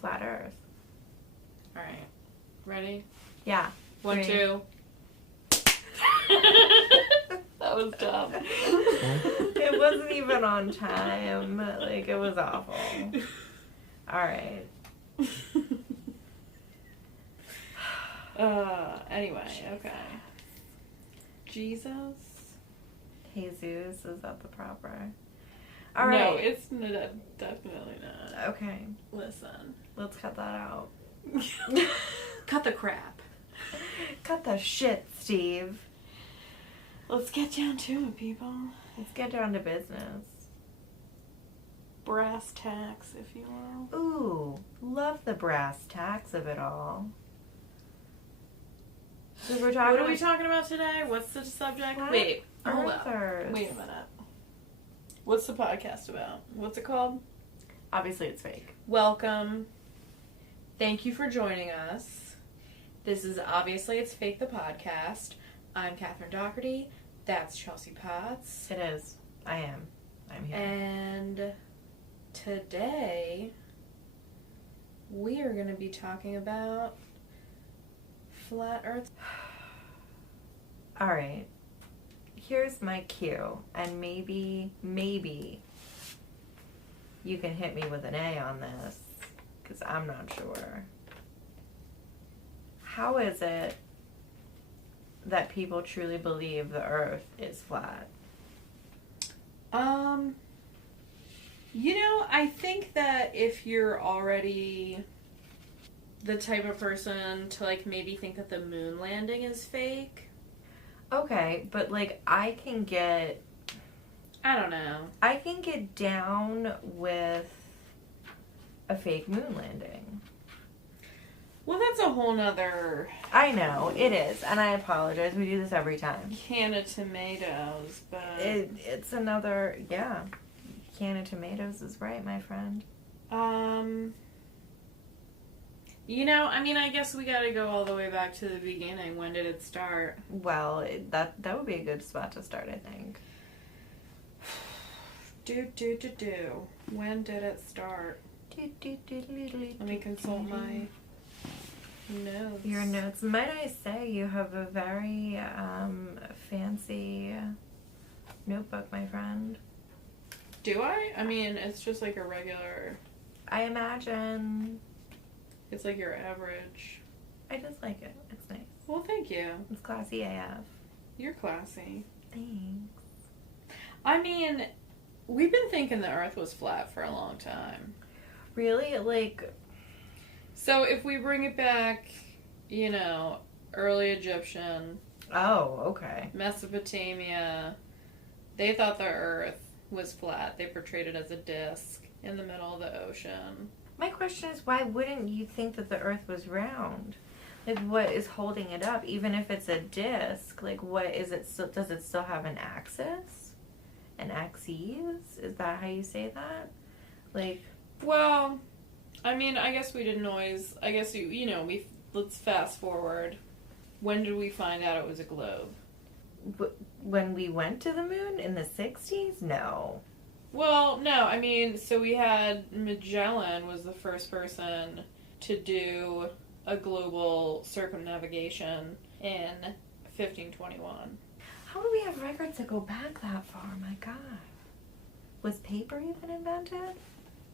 flat Earth. All right. Ready? Yeah. 1, 2. That was dumb. It wasn't even on time. Like, it was awful. All right. Anyway, okay. Jesus? Jesus, is that the proper? All right. No, it's definitely not. Okay. Listen. Let's cut that out. Cut the crap. Cut the shit, Steve. Let's get down to it, people. Let's get down to business. Brass tacks, if you will. Ooh, love the brass tacks of it all. So we're talking. What are we talking about today? What's the subject? Wait, hold up. Earthers. Wait a minute. What's the podcast about? What's it called? Obviously, it's fake. Welcome. Thank you for joining us. This is Obviously It's Fake, the podcast. I'm Catherine Doherty. That's Chelsea Potts. It is. I am. I'm here. And today we are going to be talking about flat Earth. All right. Here's my cue, and maybe you can hit me with an A on this, because I'm not sure. How is it that people truly believe the Earth is flat? I think that if you're already the type of person to, like, maybe think that the moon landing is fake. Okay, but, like, I can get down with a fake moon landing. Well, that's a whole nother... I know, it is, and I apologize. We do this every time. Can of tomatoes, but... It's another, yeah. Can of tomatoes is right, my friend. I guess we gotta go all the way back to the beginning. When did it start? Well, that would be a good spot to start, I think. When did it start? Let me consult my notes. Your notes. Might I say you have a very fancy notebook, my friend. Do I? I mean, it's just like a regular... I imagine... It's like your average. I just like it. It's nice. Well, thank you. It's classy AF. You're classy. Thanks. I mean, we've been thinking the Earth was flat for a long time. Really? Like... So if we bring it back, early Egyptian... Oh, okay. Mesopotamia, they thought the Earth was flat. They portrayed it as a disc in the middle of the ocean. My question is, why wouldn't you think that the Earth was round? Like, what is holding it up? Even if it's a disc, like, what is it? Does it still have an axis? An axes? Is that how you say that? Like... Well, I mean, I guess we didn't always... I guess, let's fast forward. When did we find out it was a globe? When we went to the moon? In the 60s? No. Well, no, I mean, so we had Magellan was the first person to do a global circumnavigation in 1521. How do we have records that go back that far? My God. Was paper even invented?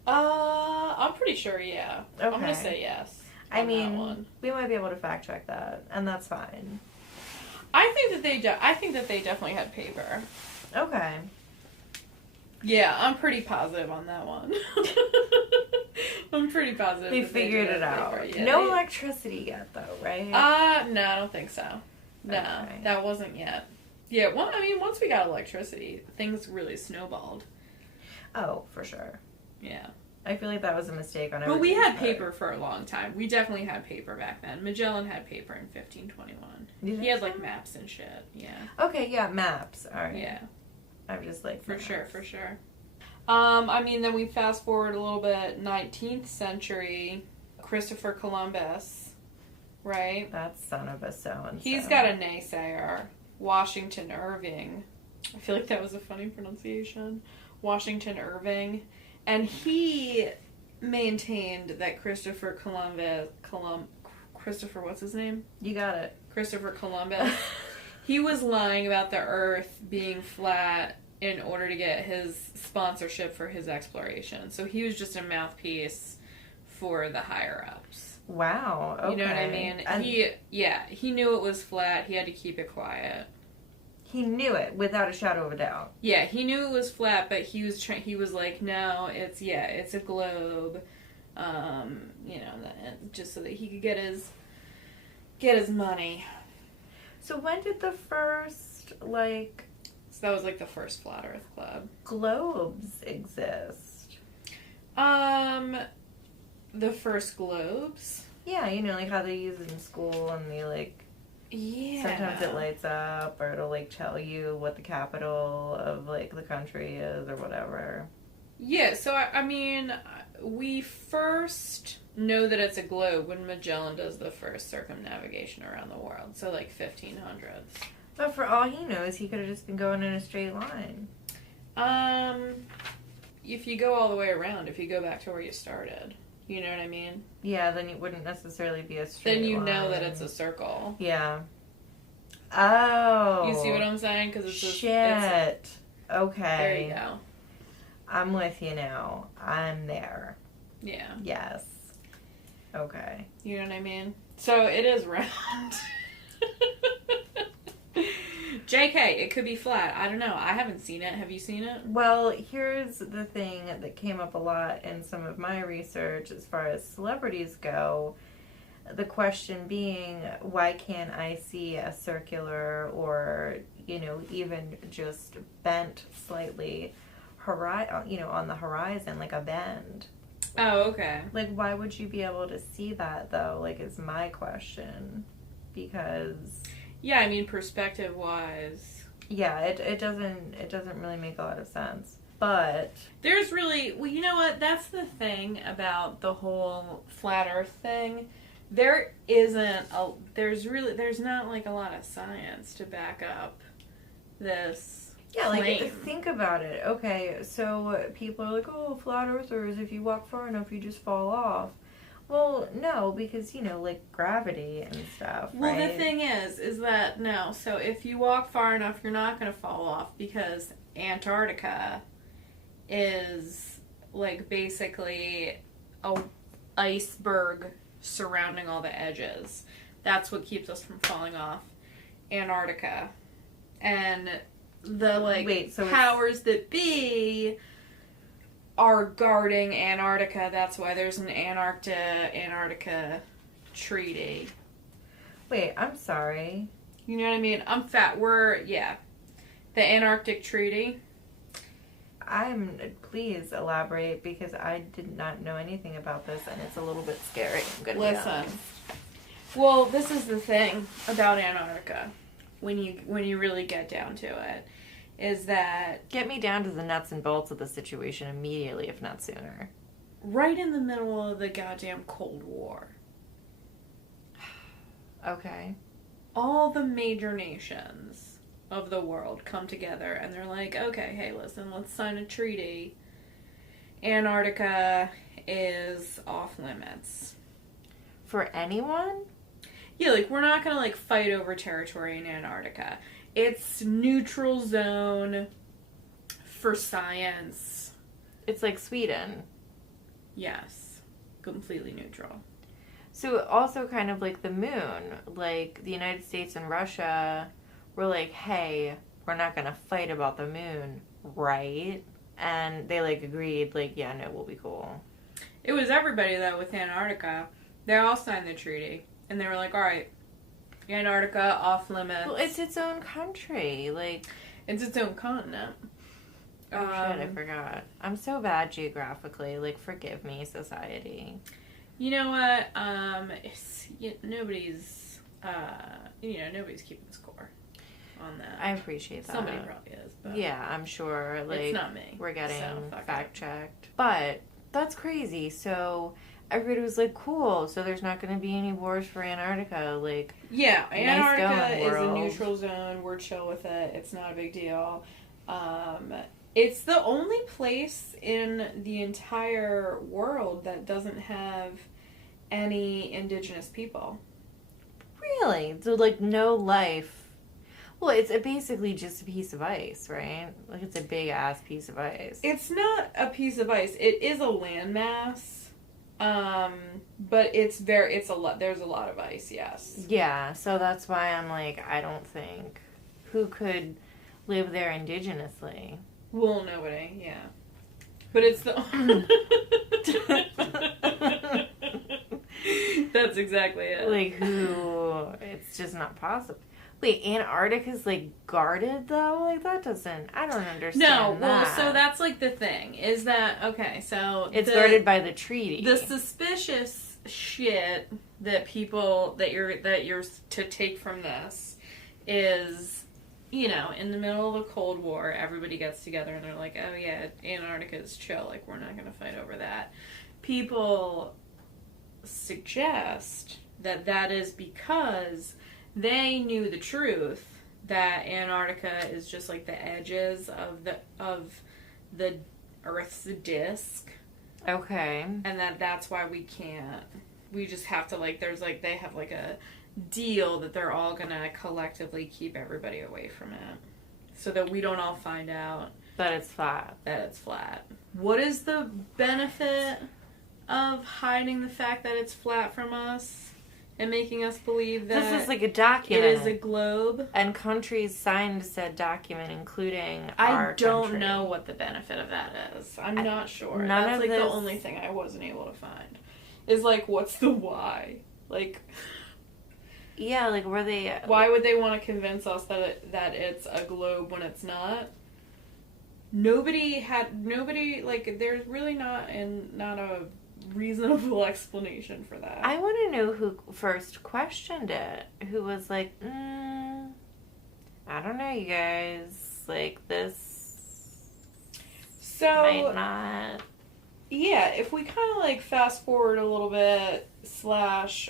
I'm pretty sure, yeah. Okay. I'm gonna say yes. I mean, we might be able to fact check that, and that's fine. I think that they definitely had paper. Okay. Yeah, I'm pretty positive on that one. I'm pretty positive. We figured it out. Yeah, no electricity yet, though, right? No, I don't think so. No, okay. That wasn't yet. Yeah, well, I mean, once we got electricity, things really snowballed. Oh, for sure. Yeah. I feel like that was a mistake on everybody's part. But we had paper for a long time. We definitely had paper back then. Magellan had paper in 1521. He had, like, maps and shit. Yeah. Okay, yeah, maps. All right. Yeah. I'm just like... For sure. I mean, then we fast forward a little bit, 19th century, Christopher Columbus, right? That son of a so-and-so. He's got a naysayer, Washington Irving. I feel like that was a funny pronunciation. Washington Irving. And he maintained that Christopher, what's his name? You got it. Christopher Columbus. He was lying about the Earth being flat in order to get his sponsorship for his exploration. So he was just a mouthpiece for the higher-ups. Wow, okay. You know what I mean? He knew it was flat. He had to keep it quiet. He knew it without a shadow of a doubt. Yeah, he knew it was flat, but he was like, no, it's a globe. Just so that he could get his money. So when did the first, So that was, the first Flat Earth Club. globes exist? The first globes? Yeah, how they use it in school and they, Yeah. sometimes it lights up or it'll, tell you what the capital of, the country is or whatever. Yeah, so, we first know that it's a globe when Magellan does the first circumnavigation around the world. So, 1500s. But for all he knows, he could have just been going in a straight line. If you go all the way around, if you go back to where you started, you know what I mean? Yeah, then it wouldn't necessarily be a straight line. Then you know that it's a circle. Yeah. Oh. You see what I'm saying? Because it's shit. Okay. There you go. I'm with you now. I'm there. Yeah. Yes. Okay. You know what I mean? So it is round. JK, it could be flat. I don't know. I haven't seen it. Have you seen it? Well, here's the thing that came up a lot in some of my research as far as celebrities go. The question being, why can't I see a circular or, even just bent slightly on the horizon, like a bend? Oh, okay. Why would you be able to see that, though? Is my question. Because... Yeah, perspective-wise. Yeah, it doesn't really make a lot of sense. But... There's really... Well, you know what? That's the thing about the whole flat Earth thing. There's not, a lot of science to back up this claim. Think about it. Okay, so people are like, oh, flat earthers, if you walk far enough, you just fall off. Well, no, because, gravity and stuff, Well, right? the thing is that, no, so if you walk far enough, you're not going to fall off because Antarctica is, basically a iceberg surrounding all the edges. That's what keeps us from falling off Antarctica. And the, powers that be are guarding Antarctica. That's why there's an Antarctica treaty. Wait, I'm sorry. You know what I mean? The Antarctic Treaty. Please elaborate, because I did not know anything about this, and it's a little bit scary. I'm gonna Listen. Well, this is the thing about Antarctica. When you really get down to it, is that... Get me down to the nuts and bolts of the situation immediately, if not sooner. Right in the middle of the goddamn Cold War. Okay. All the major nations of the world come together and they're like, okay, hey, listen, let's sign a treaty. Antarctica is off limits. For anyone? Yeah, we're not gonna, fight over territory in Antarctica. It's neutral zone for science. It's like Sweden. Yes. Completely neutral. So also kind of like the moon. The United States and Russia were like, hey, we're not going to fight about the moon, right? And they, agreed, yeah, no, we'll be cool. It was everybody, though, with Antarctica. They all signed the treaty. And they were like, all right, Antarctica, off limits. Well, it's its own country. It's its own continent. Oh, shit, I forgot. I'm so bad geographically. Forgive me, society. You know what? Nobody's keeping score on that. I appreciate that. Somebody probably is. But yeah, I'm sure. It's not me. We're getting so fact-checked. But that's crazy. So... Everybody was cool, so there's not going to be any wars for Antarctica. Yeah, Antarctica nice is a neutral zone. We're chill with it. It's not a big deal. It's the only place in the entire world that doesn't have any indigenous people. Really? So, like, no life. Well, it's basically just a piece of ice, right? Like, it's a big-ass piece of ice. It's not a piece of ice. It is a landmass, but there's a lot of ice, yes. Yeah, so that's why I'm like, I don't think... Who could live there indigenously? Well, nobody, yeah. But it's the... That's exactly it. Like, who... It's just not possible. Wait, Antarctica's, like, guarded, though? Like, that doesn't... I don't understand No, well, that. so that's, like, the thing, is that, okay, so... It's guarded by the treaty. The suspicious shit that you're to take from this is, you know, in the middle of the Cold War, everybody gets together and they're like, oh yeah, Antarctica is chill, like, we're not gonna fight over that. People suggest that is because they knew the truth that Antarctica is just like the edges of the Earth's disk. Okay. And that's why we just have to, like, they have like a deal that they're all gonna collectively keep everybody away from it. So that we don't all find out That it's flat. What is the benefit of hiding the fact that it's flat from us and making us believe that This is like a document. it is a globe? And countries signed said document, including I don't country. know what the benefit of that is. I'm not sure. none That's of like this... the only thing I wasn't able to find. Is like, what's the why? Like, yeah, like, were they... why would they want to convince us that it's a globe when it's not? Nobody, like, there's really not a reasonable explanation for that. I want to know who first questioned it. Who was like, I don't know, you guys. Like, this might not... Yeah, if we kind of, like, fast forward a little bit, /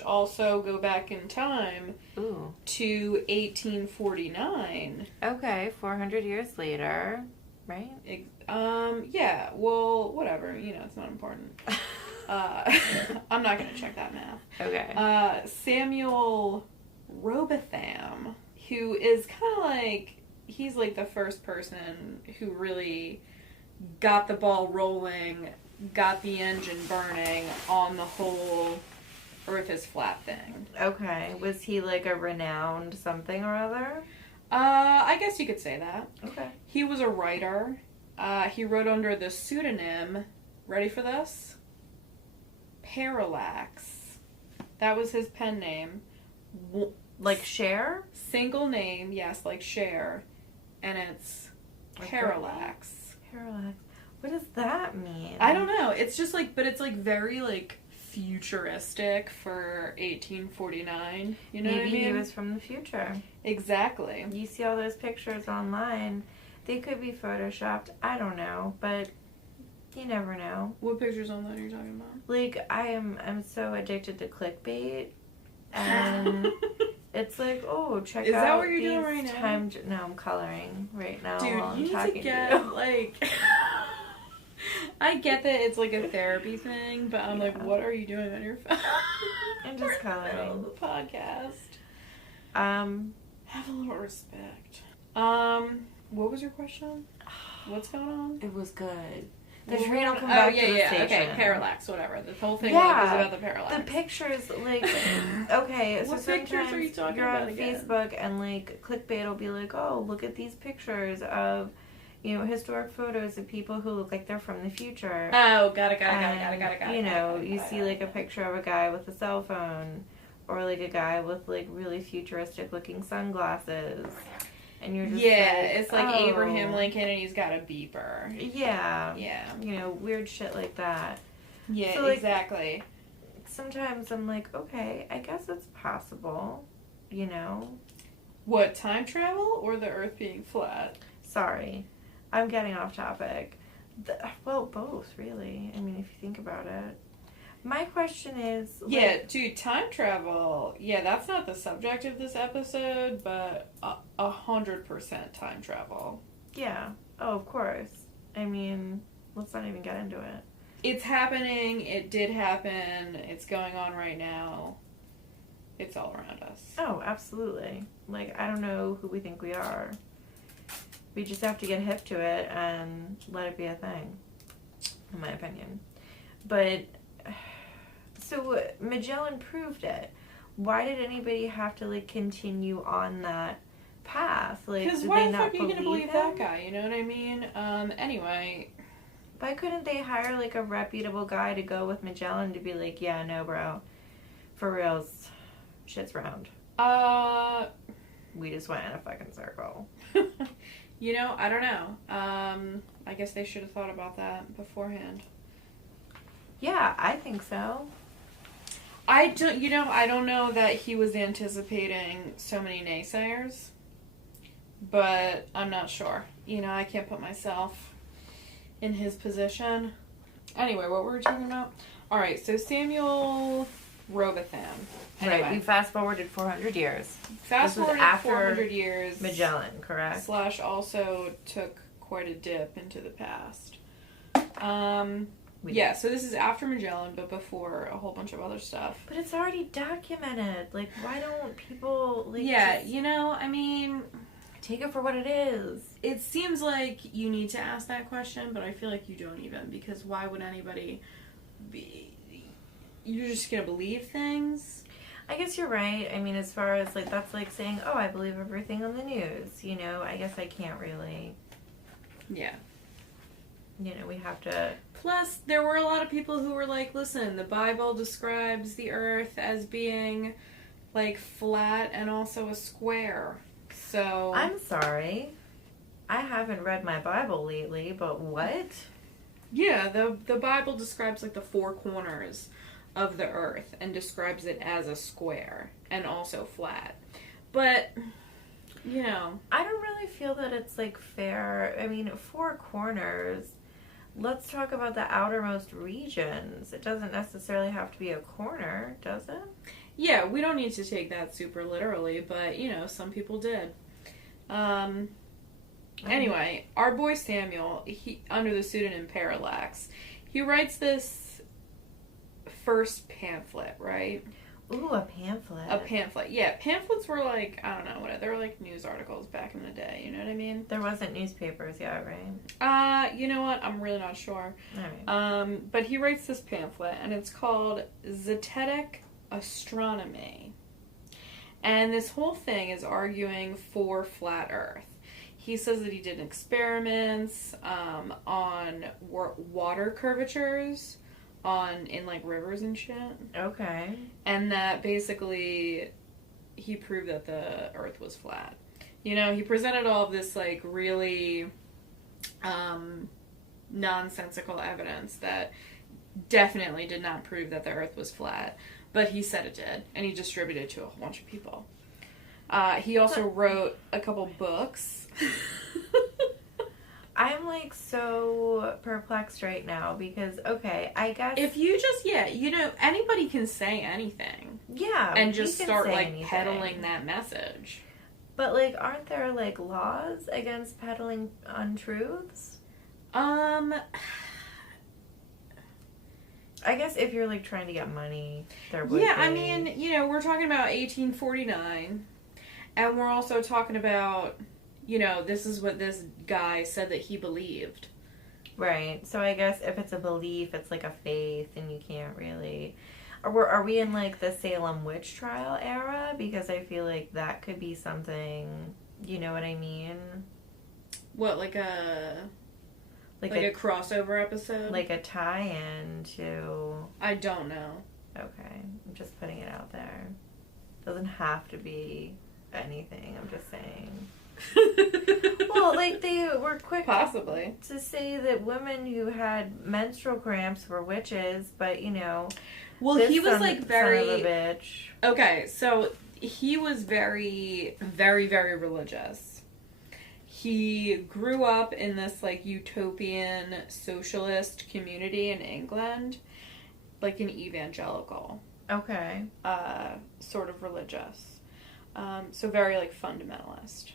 also go back in time to 1849. Okay, 400 years later, right? Yeah, well, whatever. You know, it's not important. I'm not going to check that math. Okay. Samuel Robitham, who is kind of like, he's like the first person who really got the ball rolling, got the engine burning on the whole Earth is flat thing. Okay. Was he like a renowned something or other? I guess you could say that. Okay. He was a writer. He wrote under the pseudonym, ready for this? Parallax. That was his pen name. Like Cher? Single name, yes, like Cher. And it's Parallax. Parallax. What does that mean? I don't know. It's just like, but it's like very like futuristic for 1849. You know what I mean? Maybe he was from the future. Exactly. You see all those pictures online. They could be photoshopped. I don't know, but you never know. What pictures online are you talking about? Like, I'm so addicted to clickbait, and it's like, oh, check Is out that what you're these doing right now? No, I'm coloring right now. Dude, while I'm you need talking to get you. like. I get that it's like a therapy thing, but I'm like, what are you doing on your phone? I'm just coloring. The podcast. Have a little respect. What was your question? What's going on? It was good. The train will come back to the station. Okay, parallax, whatever. The whole thing was about the parallax. The pictures, like, okay, so What pictures are you talking you're about on again? Facebook and, like, clickbait will be like, oh, look at these pictures of, you know, historic photos of people who look like they're from the future. Oh, got it. You know, you see, like, a picture of a guy with a cell phone or, like, a guy with, like, really futuristic looking sunglasses. And you're just it's like oh. Abraham Lincoln and he's got a beeper. Yeah. Yeah. You know, weird shit like that. Yeah, So, like, exactly. Sometimes I'm like, okay, I guess it's possible, you know? What, time travel or the Earth being flat? Sorry. I'm getting off topic. Well, both, really. I mean, if you think about it. My question is... Yeah, dude, time travel. Yeah, that's not the subject of this episode, but 100% time travel. Yeah. Oh, of course. I mean, let's not even get into it. It's happening. It did happen. It's going on right now. It's all around us. Oh, absolutely. Like, I don't know who we think we are. We just have to get hip to it and let it be a thing, in my opinion. But, so Magellan proved it. Why did anybody have to, like, continue on that path? Like, because why the fuck are you going to believe that guy? You know what I mean? Anyway. Why couldn't they hire, like, a reputable guy to go with Magellan to be like, yeah, no, bro. For reals. Shit's round. We just went in a fucking circle. You know, I don't know. I guess they should have thought about that beforehand. Yeah, I think so. I don't know that he was anticipating so many naysayers, but I'm not sure. You know, I can't put myself in his position. Anyway, what were we talking about? Alright, so Samuel Robitham. Anyway, Right, we fast forwarded 400 years. Fast forwarded 400 years. Magellan, correct? / also took quite a dip into the past. Yeah, so this is after Magellan, but before a whole bunch of other stuff. But it's already documented. Like, why don't people, like... Yeah, you know, I mean... Take it for what it is. It seems like you need to ask that question, but I feel like you don't even, because why would anybody be... You're just gonna believe things? I guess you're right. I mean, as far as, like, that's like saying, oh, I believe everything on the news. You know, I guess I can't really... Yeah. You know, we have to... Plus, there were a lot of people who were like, listen, the Bible describes the earth as being, like, flat and also a square. So... I'm sorry. I haven't read my Bible lately, but what? Yeah, the Bible describes, like, the four corners of the earth and describes it as a square and also flat. But, you know... I don't really feel that it's, like, fair. I mean, four corners... Let's talk about the outermost regions. It doesn't necessarily have to be a corner, does it? Yeah, we don't need to take that super literally, but, you know, some people did. Anyway, our boy Samuel, he under the pseudonym Parallax, he writes this first pamphlet, right? Ooh, a pamphlet. A pamphlet. Yeah, pamphlets were like, I don't know, what they were like news articles back in the day, you know what I mean? There wasn't newspapers yet, right? You know what? I'm really not sure. Alright. But he writes this pamphlet, and it's called Zetetic Astronomy. And this whole thing is arguing for flat Earth. He says that he did experiments on water curvatures in like rivers and shit. Okay. And that basically he proved that the earth was flat. You know, he presented all of this like really nonsensical evidence that definitely did not prove that the earth was flat, but he said it did, and he distributed it to a whole bunch of people. He also wrote a couple books. I'm, like, so perplexed right now because, okay, I guess... If you just, you know, anybody can say anything. Yeah. And just start, like, peddling that message. But, like, aren't there, like, laws against peddling untruths? I guess if you're, like, trying to get money, there would be. I mean, you know, we're talking about 1849, and we're also talking about... You know, this is what this guy said that he believed. Right. So I guess if it's a belief, it's like a faith, and you can't really... Are we in, like, the Salem witch trial era? Because I feel like that could be something... You know what I mean? What, like a crossover episode? Like a tie-in to... I don't know. Okay. I'm just putting it out there. Doesn't have to be anything. I'm just saying... Well, like, they were quick possibly to say that women who had menstrual cramps were witches, but, you know... Well, he was, like, very... Son of a bitch. Okay, so he was very, very, very religious. He grew up in this, like, utopian socialist community in England, like an evangelical. Okay. Sort of religious. So very, like, fundamentalist.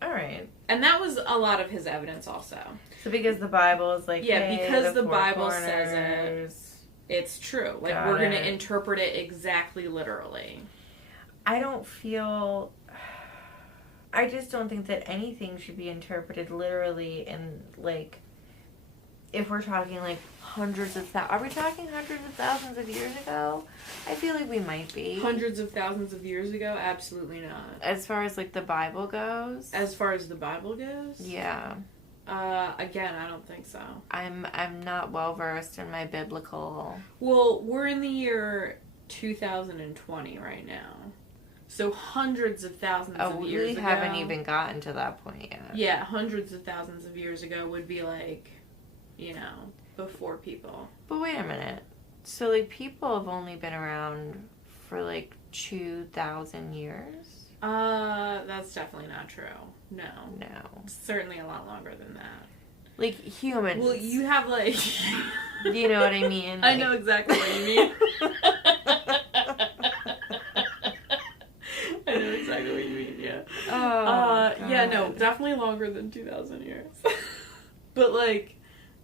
All right. And that was a lot of his evidence also. So because the Bible is like, yeah, hey, because the four Bible corners. says it's true. Like, Got we're going it. to interpret it exactly literally. I just don't think that anything should be interpreted literally in, like, if we're talking, like, hundreds of thousands. Are we talking hundreds of thousands of years ago? I feel like we might be. Hundreds of thousands of years ago? Absolutely not. As far as, like, the Bible goes? As far as the Bible goes? Yeah. Again, I don't think so. I'm not well versed in my biblical. Well, we're in the year 2020 right now. So hundreds of thousands of years ago. We haven't even gotten to that point yet. Yeah, hundreds of thousands of years ago would be like, you know, before people. But wait a minute. So, like, people have only been around for, like, 2,000 years? That's definitely not true. No. Certainly a lot longer than that. Like, humans. Well, you have, like... Do you know what I mean? I know exactly what you mean. I know exactly what you mean, yeah. Oh, yeah, no, definitely longer than 2,000 years. But, like,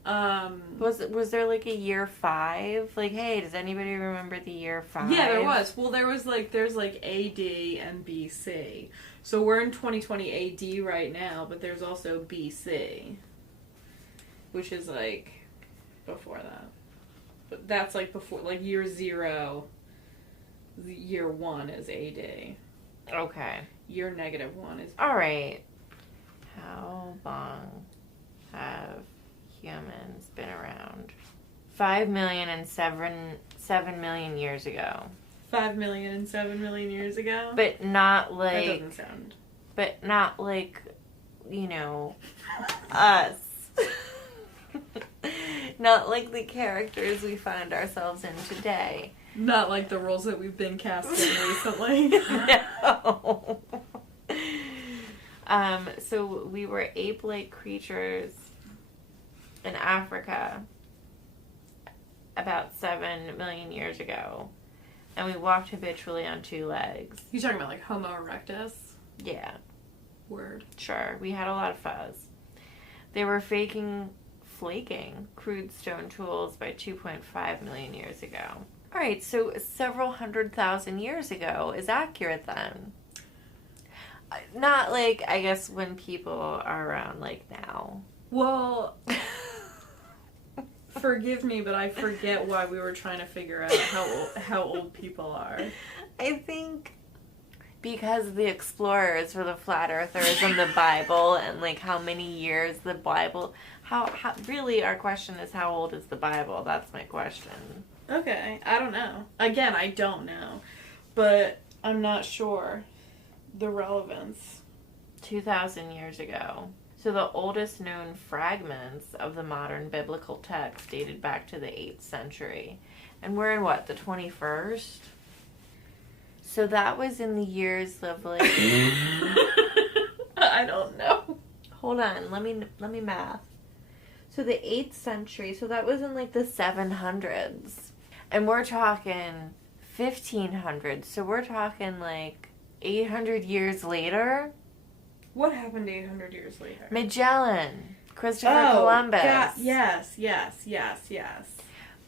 Was there, like, a year 5? Like, hey, does anybody remember the year 5? Yeah, there was. Well, there's, like, AD and BC. So we're in 2020 AD right now, but there's also BC. Which is, like, before that. But that's, like, before, like, year 0, year 1 is AD. Okay. Year -1 is... Alright. How long have humans been around? 5 million and 7 million years ago. 5 million and 7 million years ago? But not like... That doesn't sound... But not like, you know, us. Not like the characters we find ourselves in today. Not like the roles that we've been cast in recently. No. So we were ape-like creatures in Africa about 7 million years ago. And we walked habitually on 2 legs. You talking about like Homo erectus? Yeah. Word. Sure. We had a lot of fuzz. They were flaking crude stone tools by 2.5 million years ago. All right, so several 100,000 years ago is accurate then. Not like, I guess, when people are around like now. Well, forgive me, but I forget why we were trying to figure out how old people are. I think because the explorers were the flat earthers and the Bible, and like how many years the Bible... How really, our question is, how old is the Bible? That's my question. Okay, I don't know. Again, I don't know. But I'm not sure the relevance. 2,000 years ago. So the oldest known fragments of the modern biblical text dated back to the 8th century. And we're in what, the 21st? So that was in the years of like... I don't know. Hold on, let me math. So the 8th century, so that was in like the 700s. And we're talking 1500s, so we're talking like 800 years later. What happened 800 years later? Magellan, Christopher Columbus. Yes.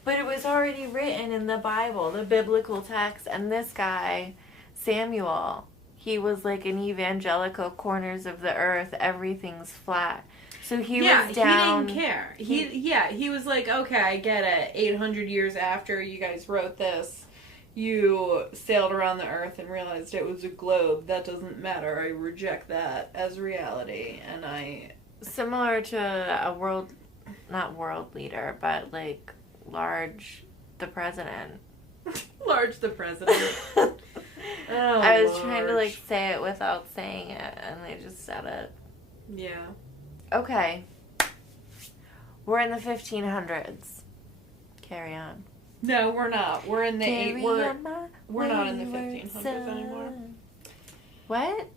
But it was already written in the Bible, the biblical text, and this guy, Samuel, he was like an evangelical, corners of the earth, everything's flat. So he was down. He didn't care. He was like, okay, I get it. 800 years after you guys wrote this, you sailed around the earth and realized it was a globe. That doesn't matter. I reject that as reality. And I... Similar to a not world leader, but like the president. Large the president. I was trying to like say it without saying it, and I just said it. Yeah. Okay. We're in the 1500s. Carry on. No, we're not. We're in the we're not in the 1500s anymore. What?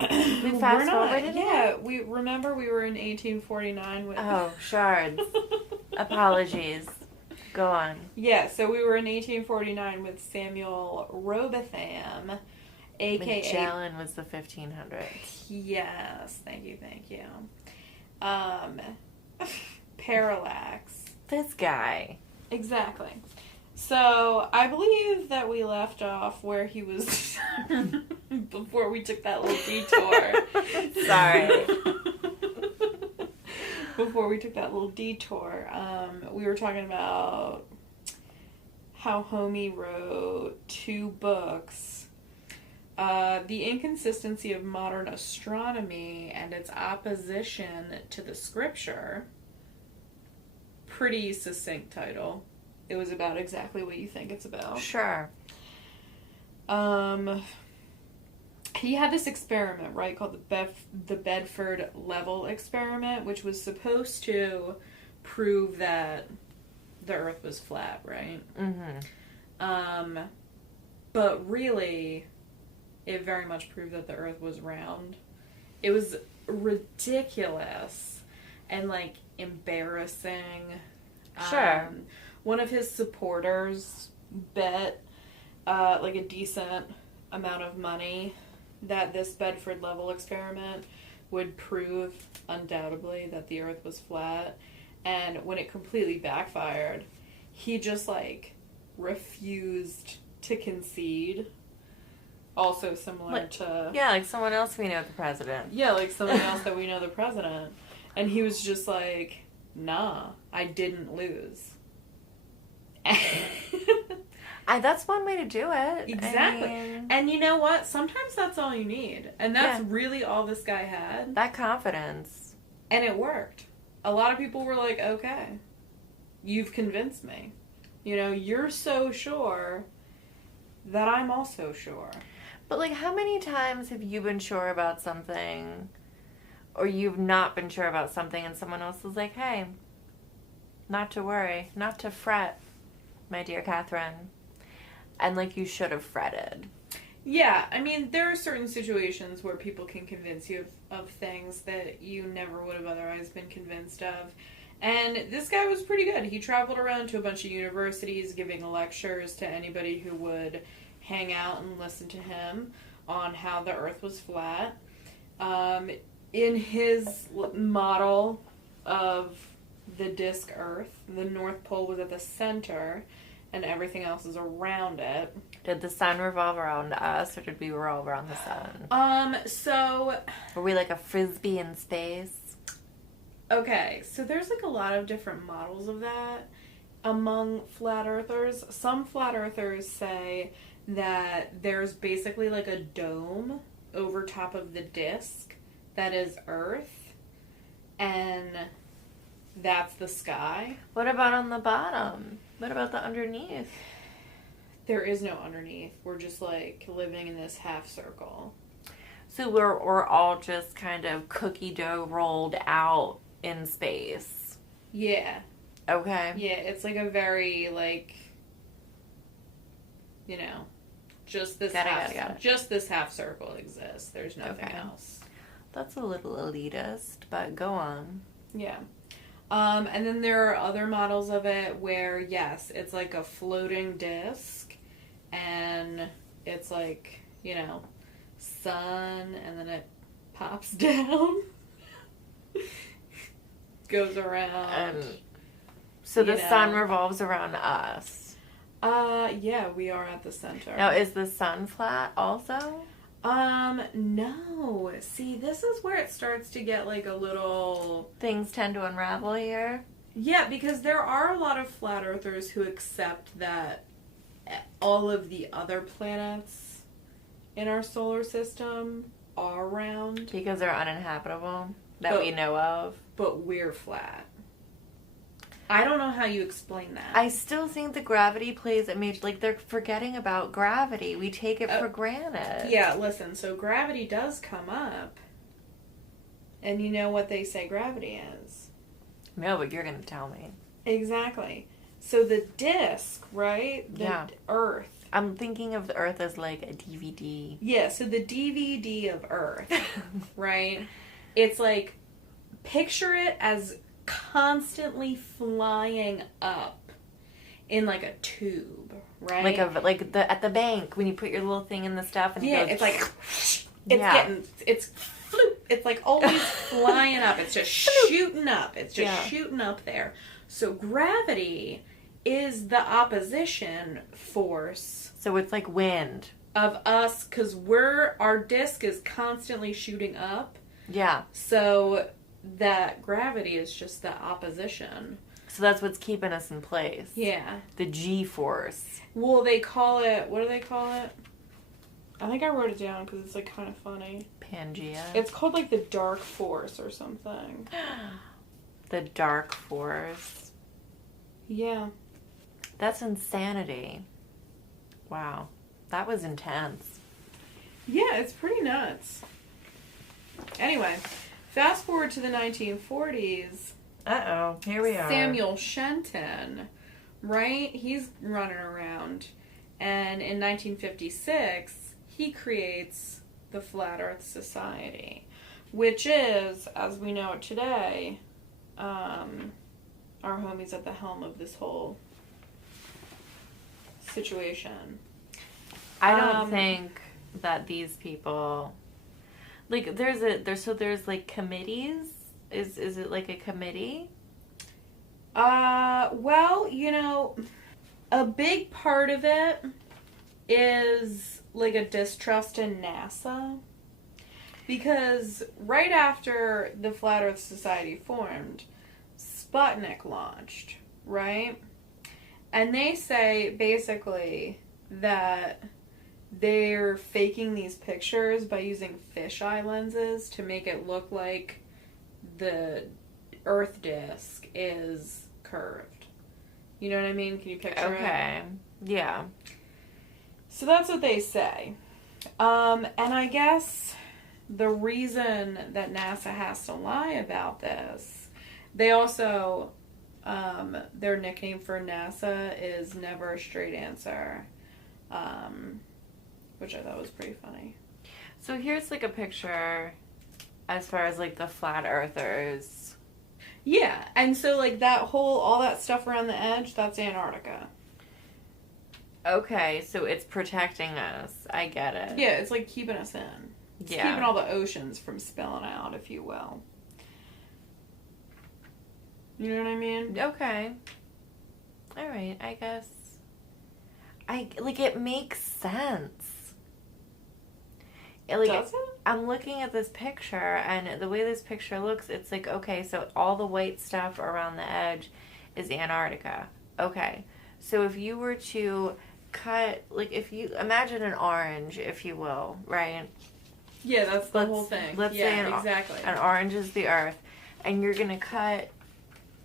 We fast forwarded it? Yeah, we were in 1849 with... Oh, shards. Apologies. Go on. Yeah, so we were in 1849 with Samuel Robitham, AKA... Magellan was the 1500s. Yes, thank you. Parallax. This guy. Exactly. So, I believe that we left off where he was before we took that little detour. Sorry. Before we took that little detour, we were talking about how Homie wrote 2 books. The Inconsistency of Modern Astronomy and Its Opposition to the Scripture. Pretty succinct title. It was about exactly what you think it's about. Sure. He had this experiment, right, called the Bedford level experiment, which was supposed to prove that the Earth was flat, right? Mm-hmm. But really, it very much proved that the Earth was round. It was ridiculous and, like, embarrassing. Sure. One of his supporters bet, like, a decent amount of money that this Bedford level experiment would prove, undoubtedly, that the Earth was flat. And when it completely backfired, he just, like, refused to concede. Also similar to... Yeah, like someone else we know, the president. Yeah, like someone else that we know, the president. And he was just like, nah, I didn't lose. That's one way to do it. Exactly. I mean, and you know what? Sometimes that's all you need. And that's really all this guy had. that confidence. And it worked. A lot of people were like, okay, you've convinced me. You know, you're so sure that I'm also sure. But, like, how many times have you been sure about something, or you've not been sure about something, and someone else is like, hey, not to worry, not to fret, my dear Catherine. And, like, you should have fretted. Yeah, I mean, there are certain situations where people can convince you of things that you never would have otherwise been convinced of. And this guy was pretty good. He traveled around to a bunch of universities giving lectures to anybody who would hang out and listen to him on how the Earth was flat. In his model of the disk Earth, the North Pole was at the center, and everything else is around it. Did the sun revolve around us, or did we revolve around the sun? So... Were we like a frisbee in space? Okay, so there's like a lot of different models of that among flat earthers. Some flat earthers say that there's basically like a dome over top of the disk that is Earth, and that's the sky. What about on the bottom? What about the underneath? There is no underneath. We're just like living in this half circle. So we're all just kind of cookie dough rolled out in space. Yeah. Okay. Yeah, it's like a very like, you know, just this just this half circle exists. There's nothing else. That's a little elitist, but go on. Yeah. And then there are other models of it where, yes, it's like a floating disc, and it's like, you know, sun, and then it pops down, goes around. So the sun revolves around us. Yeah, we are at the center. Now, is the sun flat also? No. See, this is where it starts to get like a little... Things tend to unravel here? Yeah, because there are a lot of flat earthers who accept that all of the other planets in our solar system are round. Because they're uninhabitable, that we know of. But we're flat. I don't know how you explain that. I still think the gravity plays a major... Like, they're forgetting about gravity. We take it for granted. Yeah, listen, so gravity does come up. And you know what they say gravity is? No, but you're going to tell me. Exactly. So the disc, right? The Earth. I'm thinking of the Earth as like a DVD. Yeah, so the DVD of Earth, right? It's like, picture it as constantly flying up in like a tube, right? At the bank when you put your little thing in the stuff and it goes, it's like it's like always flying up. It's just shooting up. It's just shooting up there. So gravity is the opposition force. So it's like wind of us, because our disk is constantly shooting up. Yeah. So that gravity is just the opposition. So that's what's keeping us in place. Yeah. The G-force. Well, they call it, what do they call it? I think I wrote it down because it's like kind of funny. Pangaea. It's called like the dark force or something. The dark force. Yeah. That's insanity. Wow. That was intense. Yeah, it's pretty nuts. Anyway, fast forward to the 1940s. Uh-oh. Here we are. Samuel Shenton, right? He's running around. And in 1956, he creates the Flat Earth Society, which is, as we know it today, our homies at the helm of this whole situation. I don't think that these people, like, there's like committees. Is it like a committee? Well, a big part of it is like a distrust in NASA. Because right after the Flat Earth Society formed, Sputnik launched, right? And they say basically that they're faking these pictures by using fisheye lenses to make it look like the Earth disk is curved. You know what I mean? Can you picture it? Okay. Yeah. So that's what they say. And I guess the reason that NASA has to lie about this, they also, their nickname for NASA is Never a Straight Answer, which I thought was pretty funny. So here's like a picture as far as like the flat earthers. Yeah, and so like all that stuff around the edge, that's Antarctica. Okay, so it's protecting us. I get it. Yeah, it's like keeping us in. It's keeping all the oceans from spilling out, if you will. You know what I mean? Okay. All right, I guess. It makes sense. Does it? I'm looking at this picture, and the way this picture looks, it's like, okay, so all the white stuff around the edge is Antarctica. Okay. So if you were to cut, if you imagine an orange, if you will, right? Yeah, that's the whole thing. Let's say exactly. An orange is the Earth, and you're going to cut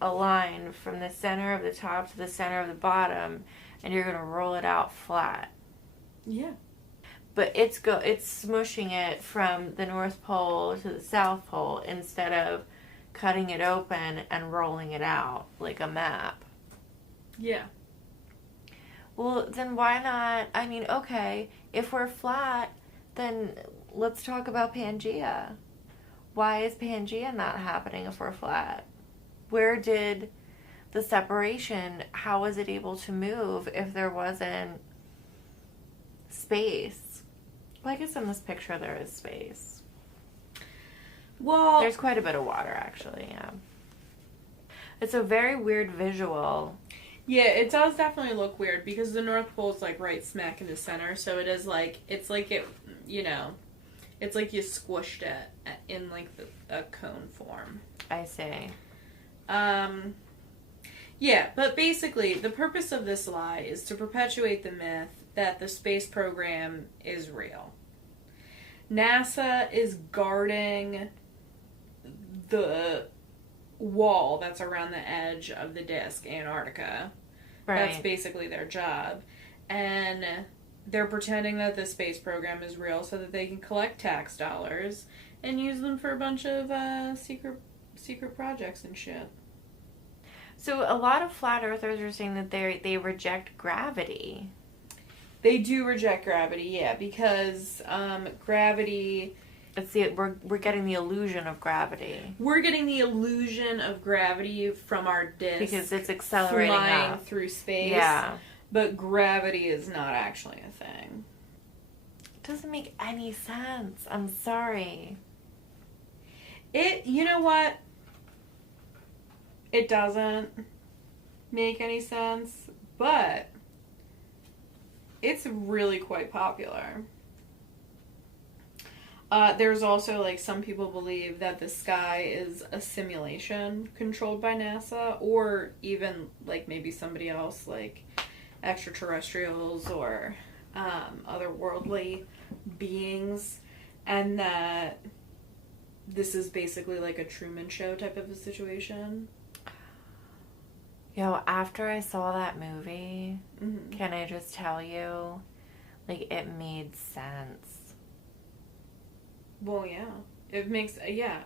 a line from the center of the top to the center of the bottom, and you're going to roll it out flat. Yeah. But it's smushing it from the North Pole to the South Pole instead of cutting it open and rolling it out like a map. Yeah. Well, then why not? I mean, okay, if we're flat, then let's talk about Pangaea. Why is Pangaea not happening if we're flat? Where did the separation, how was it able to move if there wasn't space? Well, I guess in this picture there is space. Well, there's quite a bit of water, actually, yeah. It's a very weird visual. Yeah, it does definitely look weird because the North Pole is right smack in the center, so it is it's like you squished it in a cone form. I see. Yeah, but basically the purpose of this lie is to perpetuate the myth that the space program is real. NASA is guarding the wall that's around the edge of the disk, Antarctica. Right. That's basically their job. And they're pretending that the space program is real so that they can collect tax dollars and use them for a bunch of secret projects and shit. So a lot of flat earthers are saying that they reject gravity. They do reject gravity, yeah, because gravity... We're getting the illusion of gravity. We're getting the illusion of gravity from our disk. Because it's accelerating flying up through space. Yeah. but gravity is not actually a thing. It doesn't make any sense. I'm sorry. You know what? It doesn't make any sense, but it's really quite popular. There's also, like, some people believe that the sky is a simulation controlled by NASA, or even, like, maybe somebody else, like extraterrestrials or otherworldly beings, and that this is basically like a Truman Show type of a situation. Yo, after I saw that movie, can I just tell you, like, it made sense. Well, yeah. It makes,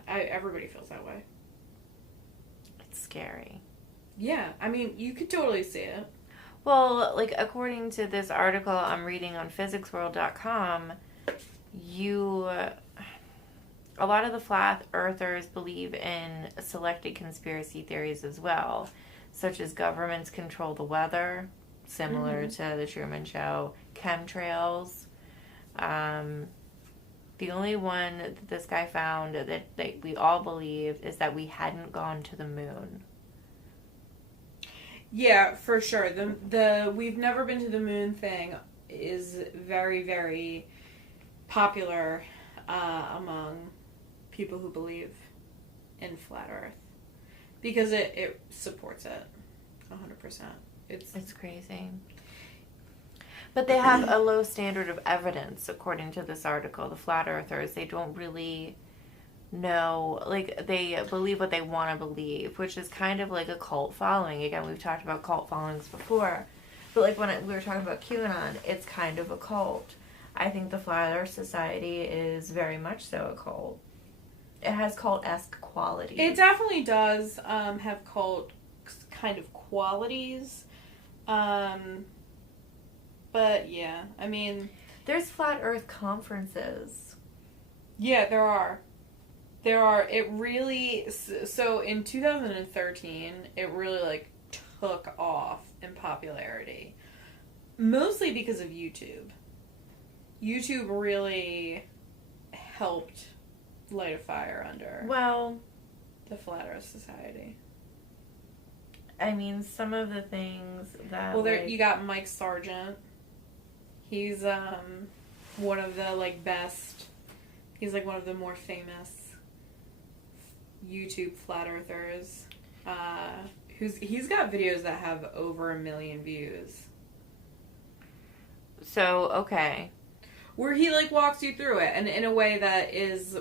everybody feels that way. It's scary. Yeah, I mean, you could totally see it. Well, like, according to this article I'm reading on physicsworld.com, a lot of the flat earthers believe in selected conspiracy theories as well, such as governments control the weather, similar to the Truman Show, chemtrails. The only one that this guy found that we all believe is that we hadn't gone to the moon. Yeah, for sure. The we've never been to the moon thing is very, very popular among people who believe in flat Earth, because it supports it 100%. It's crazy. But they have a low standard of evidence, according to this article. The flat earthers, they don't really know, like, they believe what they want to believe, which is kind of like a cult following. Again, we've talked about cult followings before, but like when we were talking about QAnon, it's kind of a cult. I think the Flat Earth Society is very much so a cult. It has cult-esque qualities. It definitely does have cult kind of qualities. But yeah, I mean, there's flat Earth conferences. Yeah, there are. It really, so in 2013, it really, like, took off in popularity. Mostly because of YouTube. YouTube really helped light a fire under the Flat Earth Society. I mean, some of the things that... Well, you got Mike Sargent. He's one of the, like, best... He's, like, one of the more famous YouTube flat earthers. He's got videos that have over 1 million views. So, okay. Where he, like, walks you through it, and in a way that is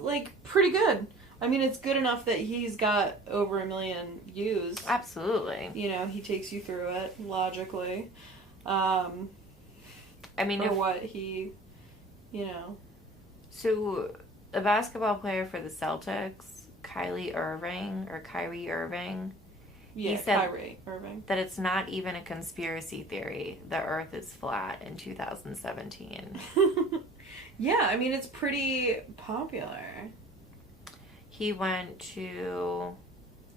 like, pretty good. I mean, it's good enough that he's got over 1 million views. Absolutely. You know, he takes you through it logically. I mean, what he, you know. So, a basketball player for the Celtics, Kyrie Irving, Yeah, he said Kyrie Irving. that it's not even a conspiracy theory. The Earth is flat in 2017. Yeah, I mean, it's pretty popular. He went to...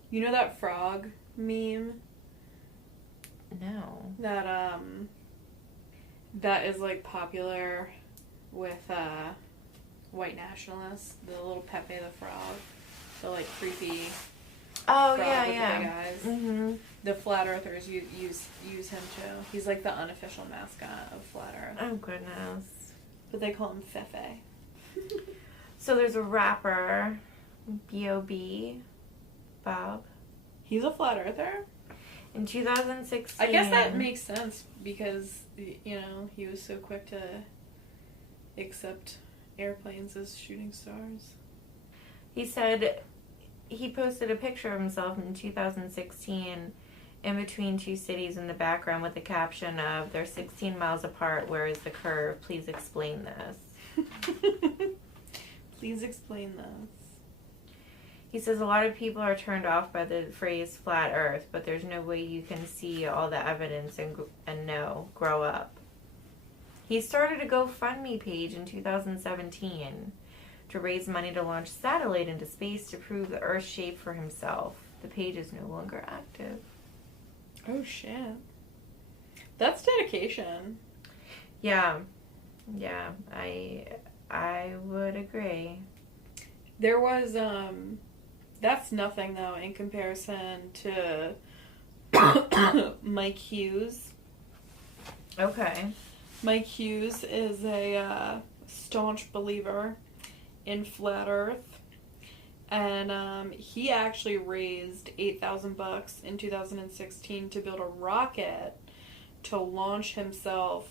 You know that frog meme? No. That is, like, popular with white nationalists. The little Pepe the Frog. The, like, creepy Oh, frog yeah, with yeah. the big eyes. Mm-hmm. The flat earthers use him too. He's like the unofficial mascot of Flat Earth. Oh, goodness. But they call him Fefe. So there's a rapper, B.O.B., Bob. He's a flat earther? In 2016... I guess that makes sense because, you know, he was so quick to accept airplanes as shooting stars. He said he posted a picture of himself in 2016 in between two cities in the background with the caption of, "They're 16 miles apart. Where is the curve? Please explain this." Please explain this. He says a lot of people are turned off by the phrase flat earth, but there's no way you can see all the evidence and know. Grow up. He started a GoFundMe page in 2017 to raise money to launch satellite into space to prove the Earth's shape for himself. The page is no longer active. Oh, shit. That's dedication. Yeah. Yeah, I would agree. There was, that's nothing, though, in comparison to Mike Hughes. Okay. Mike Hughes is a staunch believer in flat Earth, and he actually raised $8,000 in 2016 to build a rocket to launch himself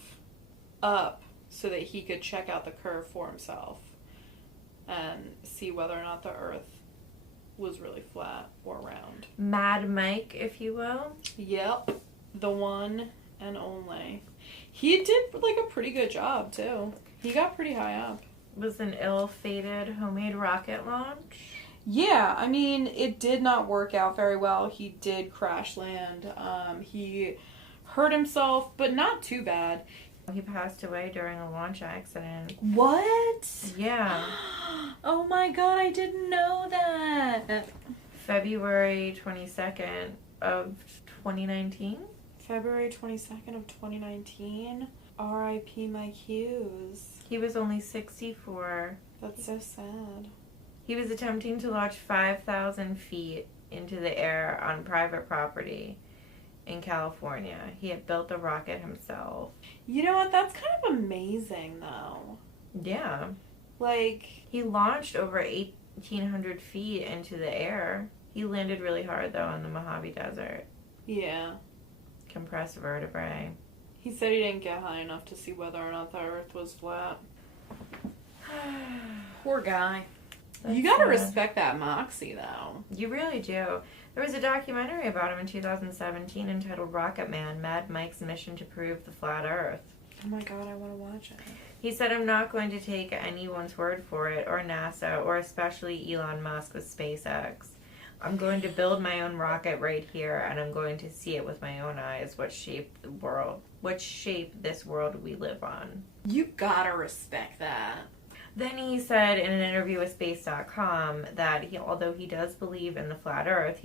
up so that he could check out the curve for himself and see whether or not the Earth was really flat or round. Mad Mike, if you will. Yep, the one and only. He did like a pretty good job too. He got pretty high up. Was an ill-fated homemade rocket launch. Yeah, I mean, it did not work out very well. He did crash land. He hurt himself, but not too bad. He passed away during a launch accident. What? Yeah. Oh my god, I didn't know that. February 22nd of 2019. February 22nd of 2019. R.I.P. Mike Hughes. He was only 64. That's so sad. He was attempting to launch 5,000 feet into the air on private property in California. He had built the rocket himself. You know what? That's kind of amazing, though. Yeah. Like, he launched over 1,800 feet into the air. He landed really hard, though, in the Mojave Desert. Yeah. Compressed vertebrae. He said he didn't get high enough to see whether or not the Earth was flat. Poor guy. That's you gotta sad. respect that moxie, though. You really do. There was a documentary about him in 2017 entitled Rocket Man, Mad Mike's Mission to Prove the Flat Earth. Oh my god, I want to watch it. He said, I'm not going to take anyone's word for it, or NASA, or especially Elon Musk with SpaceX. I'm going to build my own rocket right here, and I'm going to see it with my own eyes, what shape this world we live on. You gotta respect that. Then he said in an interview with Space.com that although he does believe in the flat Earth,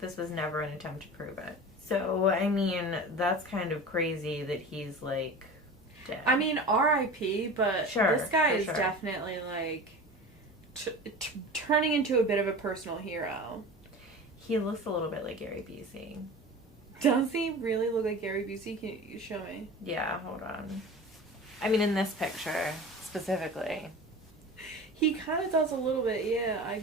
this was never an attempt to prove it. So, I mean, that's kind of crazy that he's, like, dead. I mean, R.I.P., but Sure, this guy is sure. definitely, like, turning into a bit of a personal hero. He looks a little bit like Gary Busey. Does he really look like Gary Busey? Can you show me? Yeah, hold on. I mean, in this picture, specifically. He kind of does a little bit, yeah.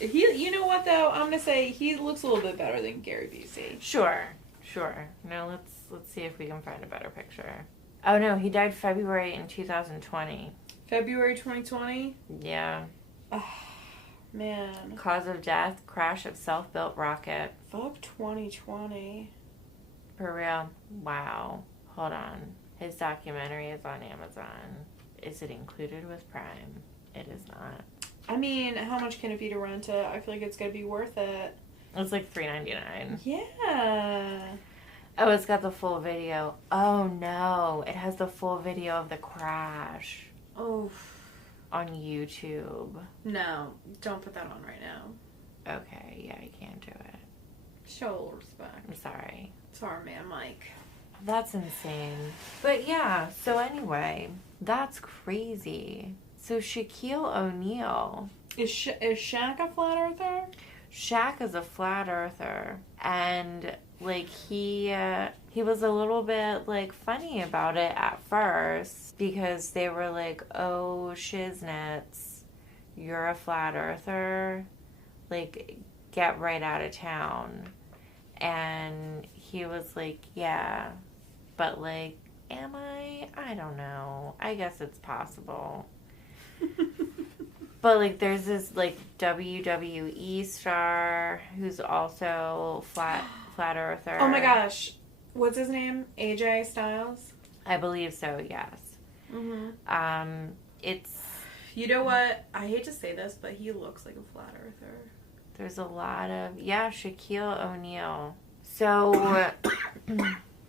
You know what, though? I'm going to say he looks a little bit better than Gary Busey. Sure. Now, let's see if we can find a better picture. Oh, no, he died February in 2020. February 2020? Yeah. Oh, man. Cause of death, crash of self-built rocket. Fuck 2020. For real? Wow. Hold on. His documentary is on Amazon. Is it included with Prime? It is not. I mean, how much can it be to rent it? I feel like it's going to be worth it. It's like $3.99. Yeah. Oh, it's got the full video. Oh, no. It has the full video of the crash. Oh. On YouTube. No, don't put that on right now. Okay, yeah, I can't do it. Show a little respect. I'm sorry. It's our man, Mike. That's insane. But yeah, so anyway, that's crazy. So Shaquille O'Neal. Is Shaq a flat earther? Shaq is a flat earther. And, like, he was a little bit, like, funny about it at first. Because they were like, oh, shiznits, you're a flat earther. Like, get right out of town. And he was like, yeah. But, like, am I? I don't know. I guess it's possible. But, like, there's this, like, WWE star who's also flat earther. Oh my gosh. What's his name? AJ Styles? I believe so, yes. Mm-hmm. It's... You know what? I hate to say this, but he looks like a flat earther. There's a lot of... Yeah, Shaquille O'Neal. So...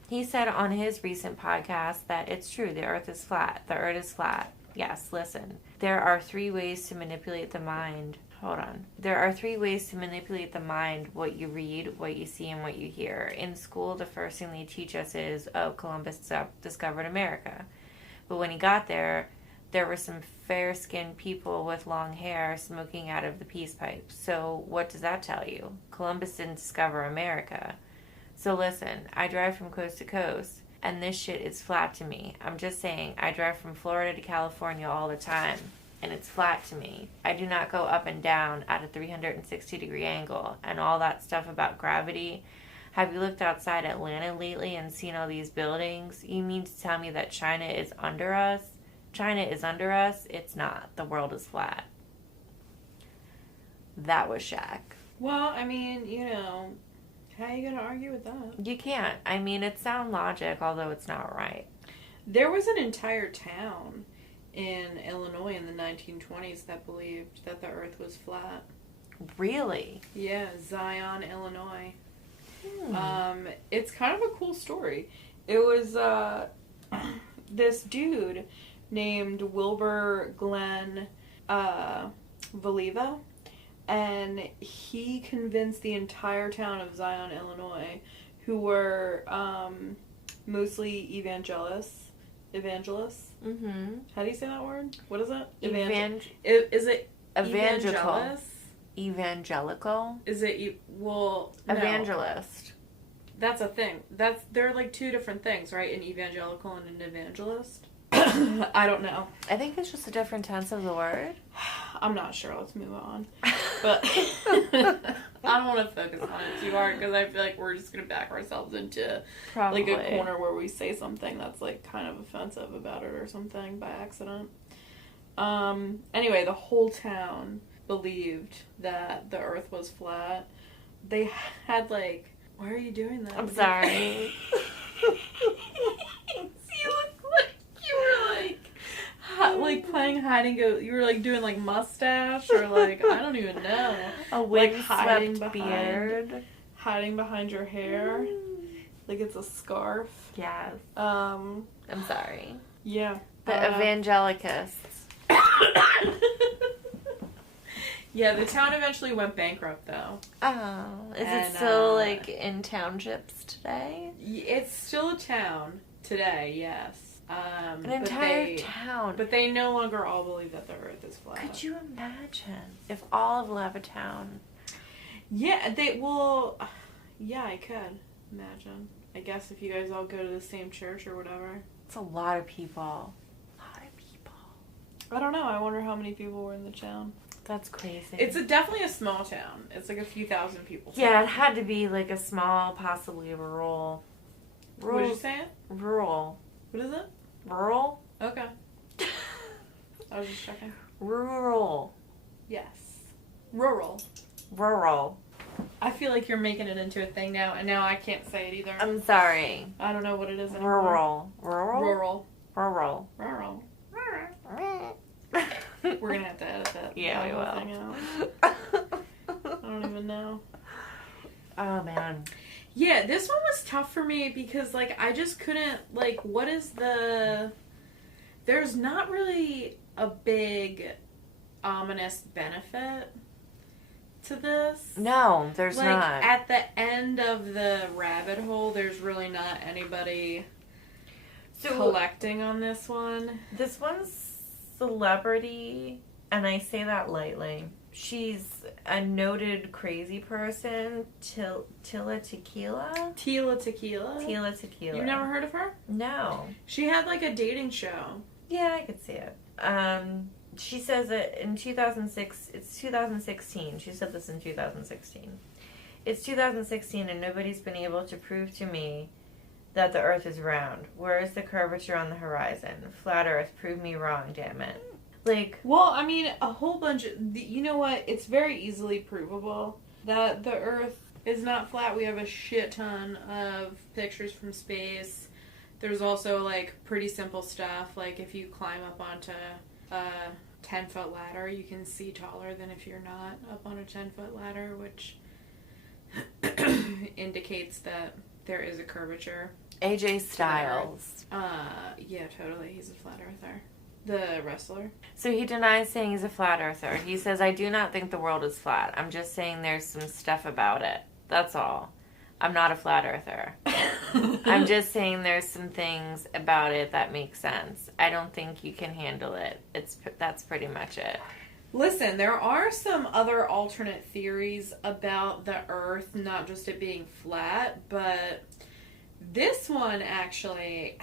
He said on his recent podcast that it's true, the earth is flat. The earth is flat. Yes, listen. There are 3 ways to manipulate the mind. hold on. There are 3 ways to manipulate the mind: what you read, what you see, and what you hear. In school, the first thing they teach us is, Columbus discovered America. But when he got there were some fair-skinned people with long hair smoking out of the peace pipe. So what does that tell you? Columbus didn't discover America. So listen, I drive from coast to coast, and this shit is flat to me. I'm just saying, I drive from Florida to California all the time, and it's flat to me. I do not go up and down at a 360-degree angle, and all that stuff about gravity. Have you looked outside Atlanta lately and seen all these buildings? You mean to tell me that China is under us? China is under us? It's not. The world is flat. That was Shaq. Well, I mean, how are you going to argue with that? You can't. I mean, it's sound logic, although it's not right. There was an entire town in Illinois in the 1920s that believed that the earth was flat. Really? Yeah, Zion, Illinois. It's kind of a cool story. It was this dude named Wilbur Glenn Valiva, and he convinced the entire town of Zion, Illinois, who were mostly evangelists. Mm-hmm. How do you say that word? What is it? Is it evangelical? Evangelical? Is it no. Evangelist. That's a thing. They're like 2 different things, right? An evangelical and an evangelist. I don't know. I think it's just a different tense of the word. I'm not sure. Let's move on. But I don't want to focus on it too hard because I feel like we're just going to back ourselves into Probably. like a corner where we say something that's like kind of offensive about it or something by accident. Anyway, the whole town believed that the earth was flat. They had like... Why are you doing that? I'm sorry. You look like you were like playing hide and go. You were like doing like mustache or like I don't even know. A windswept beard. Hiding behind your hair. Like it's a scarf. Yes. I'm sorry. Yeah. The evangelists. Yeah, the town eventually went bankrupt, though. Oh. Is it still, like, in townships today? It's still a town today, yes. An entire town. But they no longer all believe that the earth is flat. Could you imagine if all of Levittown... Yeah, yeah, I could imagine. I guess if you guys all go to the same church or whatever. It's a lot of people. I don't know. I wonder how many people were in the town. That's crazy. It's definitely a small town. It's like a few thousand people. Yeah, it had to be like a small, possibly rural. What did you say? Rural. What is it? Rural? Okay. I was just checking. Rural. Yes. Rural. I feel like you're making it into a thing now, and now I can't say it either. I'm sorry. I don't know what it is anymore. Rural. We're gonna have to edit that. Yeah, we will. Thing out. I don't even know. Oh man. Yeah, this one was tough for me because like I just couldn't like. What is the? There's not really a big ominous benefit to this. No, there's like, not. At the end of the rabbit hole, there's really not anybody collecting on this one. This one's celebrity, and I say that lightly. She's a noted crazy person, Tila Tequila. You've never heard of her? No. She had like a dating show. Yeah, I could see it. She says that in 2006, it's 2016. She said this in 2016. It's 2016 and nobody's been able to prove to me that the earth is round. Where is the curvature on the horizon? Flat earth, prove me wrong, damn it. Like... Well, I mean, a whole bunch of... You know what? It's very easily provable that the earth is not flat. We have a shit ton of pictures from space. There's also, like, pretty simple stuff. Like, if you climb up onto a 10-foot ladder, you can see taller than if you're not up on a 10-foot ladder, which indicates that there is a curvature. AJ Styles. Yeah, totally. He's a flat earther. The wrestler. So he denies saying he's a flat earther. He says, I do not think the world is flat. I'm just saying there's some stuff about it. That's all. I'm not a flat earther. I'm just saying there's some things about it that make sense. I don't think you can handle it. That's pretty much it. Listen, there are some other alternate theories about the Earth, not just it being flat, but this one actually,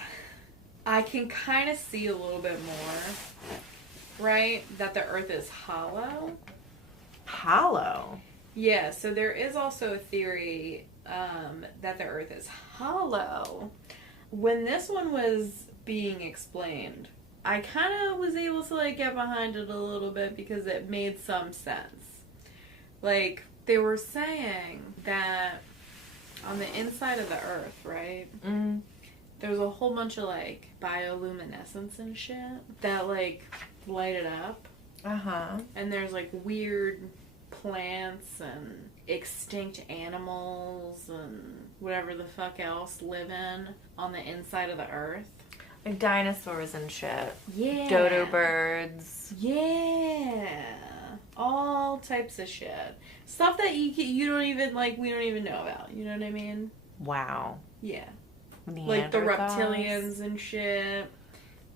I can kind of see a little bit more, right? That the Earth is hollow. Hollow? Yeah, so there is also a theory that the Earth is hollow. When this one was being explained, I kind of was able to, like, get behind it a little bit because it made some sense. Like, they were saying that on the inside of the Earth, right? Mm. There was a whole bunch of, like, bioluminescence and shit that, like, light it up. Uh-huh. And there's, like, weird plants and extinct animals and whatever the fuck else living on the inside of the Earth. Like dinosaurs and shit. Yeah. Dodo birds. Yeah. All types of shit. Stuff that you don't even, like, we don't even know about. You know what I mean? Wow. Yeah. Like the reptilians and shit.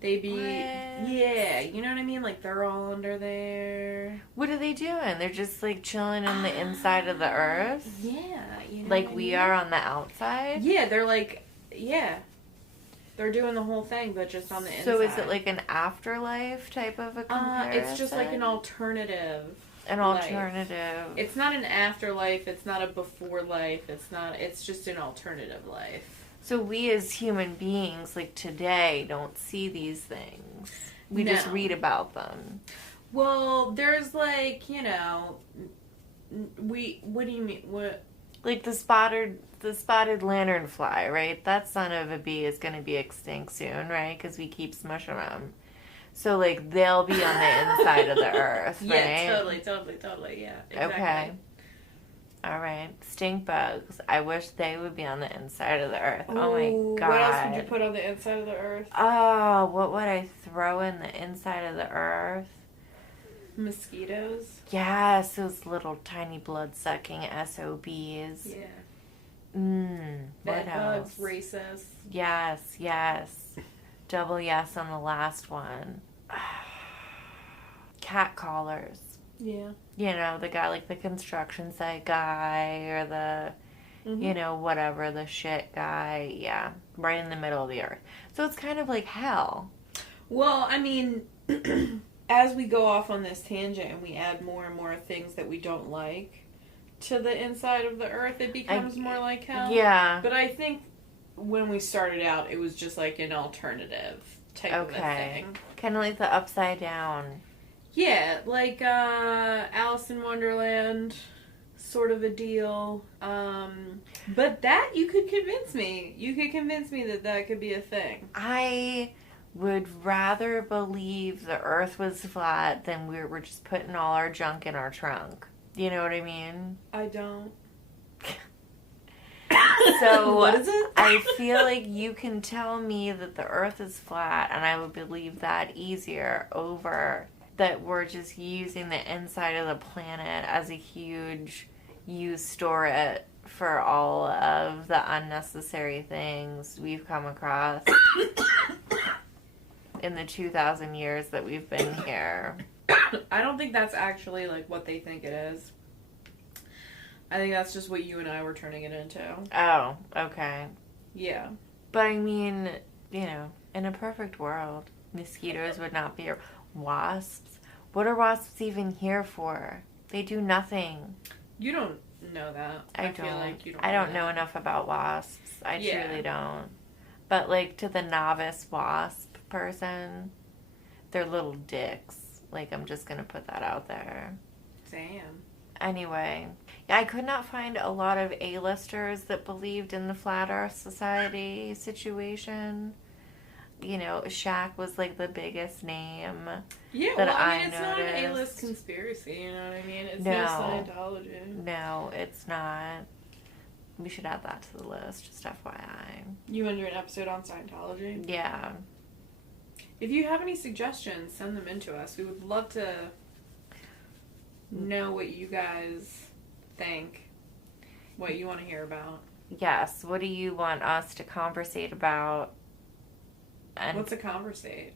They be... What? Yeah, you know what I mean? Like, they're all under there. What are they doing? They're just, like, chilling in the inside of the Earth? Yeah. You know Like what I we mean? are on the outside? Yeah, they're like... Yeah. They're doing the whole thing, but just on the inside. So is it like an afterlife type of a comparison? It's just like an alternative. An alternative. It's not an afterlife. It's not a before life. It's just an alternative life. So we as human beings, like today, don't see these things. We just read about them. Well, there's like, you know, what do you mean? What? Like the spotted lanternfly, right? That son of a bee is going to be extinct soon, right? Because we keep smushing them. So, like, they'll be on the inside of the Earth, right? Yeah, totally, yeah. Exactly. Okay. All right. Stink bugs. I wish they would be on the inside of the Earth. Ooh, oh my God. What else would you put on the inside of the Earth? Oh, what would I throw in the inside of the Earth? Mosquitoes. Yes, those little tiny blood-sucking SOBs. Yeah. What else? Bugs, racist. Yes. Double yes on the last one. Cat collars. Yeah. You know, the guy, like the construction site guy or the, you know, whatever, the shit guy. Yeah, right in the middle of the Earth. So it's kind of like hell. Well, I mean, as we go off on this tangent and we add more and more things that we don't like to the inside of the Earth, it becomes more like hell. Yeah. But I think when we started out, it was just like an alternative type of a thing. Kind of like the upside down. Yeah, like Alice in Wonderland sort of a deal. But that, you could convince me. You could convince me that could be a thing. I would rather believe the Earth was flat than we were just putting all our junk in our trunk. You know what I mean? I don't. So what is it? I feel like you can tell me that the Earth is flat, and I would believe that easier over that we're just using the inside of the planet as a huge you store it for all of the unnecessary things we've come across in the 2,000 years that we've been here. I don't think that's actually like what they think it is. I think that's just what you and I were turning it into. Oh, okay. Yeah. But I mean, you know, in a perfect world, mosquitoes would not be... Wasps? What are wasps even here for? They do nothing. You don't know that. I feel like you don't I don't know know that. enough about wasps. I truly don't. But, like, to the novice wasp person, they're little dicks. Like, I'm just going to put that out there. Damn. Anyway, yeah, I could not find a lot of A-listers that believed in the Flat Earth Society situation. You know, Shaq was like the biggest name. Yeah, that well, I mean, I it's not an noticed. A-list conspiracy, you know what I mean? It's No. no Scientology. No, it's not. We should add that to the list, just FYI. You want to do an episode on Scientology? Yeah. If you have any suggestions, send them in to us. We would love to know what you guys think, what you want to hear about. Yes. What do you want us to conversate about? And What's a conversate?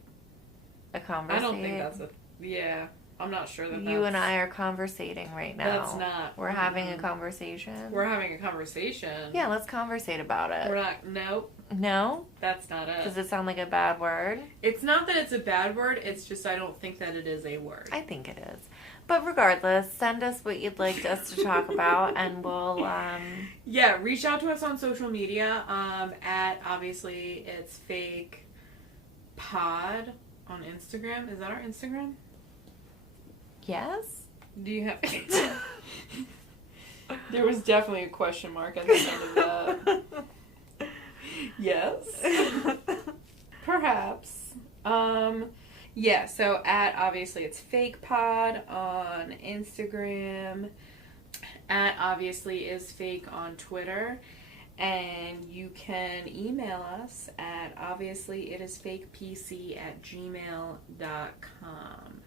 a conversate? I don't think that's a... Yeah, I'm not sure that You and I are conversating right now. That's not... We're having a conversation. We're having a conversation. Yeah, let's conversate about it. We're not... Nope. No? That's not it. Does it sound like a bad word? It's not that it's a bad word. It's just I don't think that it is a word. I think it is. But regardless, send us what you'd like us to talk about, and we'll... Yeah, reach out to us on social media at, obviously, it's fake pod on Instagram. Is that our Instagram? Yes? Do you have... There was definitely a question mark at the end of that. Yes. Perhaps. Yeah, so at, obviously, it's fake pod on Instagram. At, obviously, is fake on Twitter. And you can email us at, obviously, it is fakepc@gmail.com.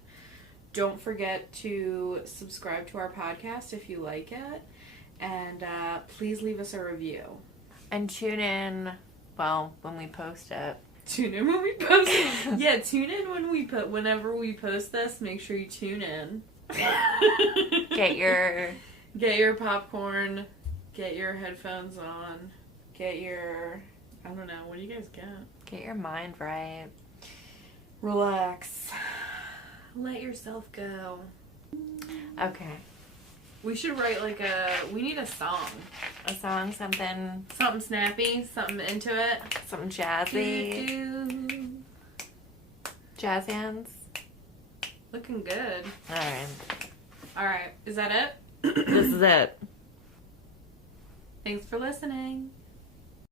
Don't forget to subscribe to our podcast if you like it. And please leave us a review. And tune in, well, when we post it. Tune in when we post it. Yeah, tune in whenever we post this. Make sure you tune in. Get your popcorn. Get your headphones on. Get your... I don't know. What do you guys get? Get your mind right. Relax. Let yourself go. Okay. We should write we need a song. A song, something... Something snappy, something into it. Something jazzy. Jazz hands. Looking good. Alright. Is that it? This is it. Thanks for listening.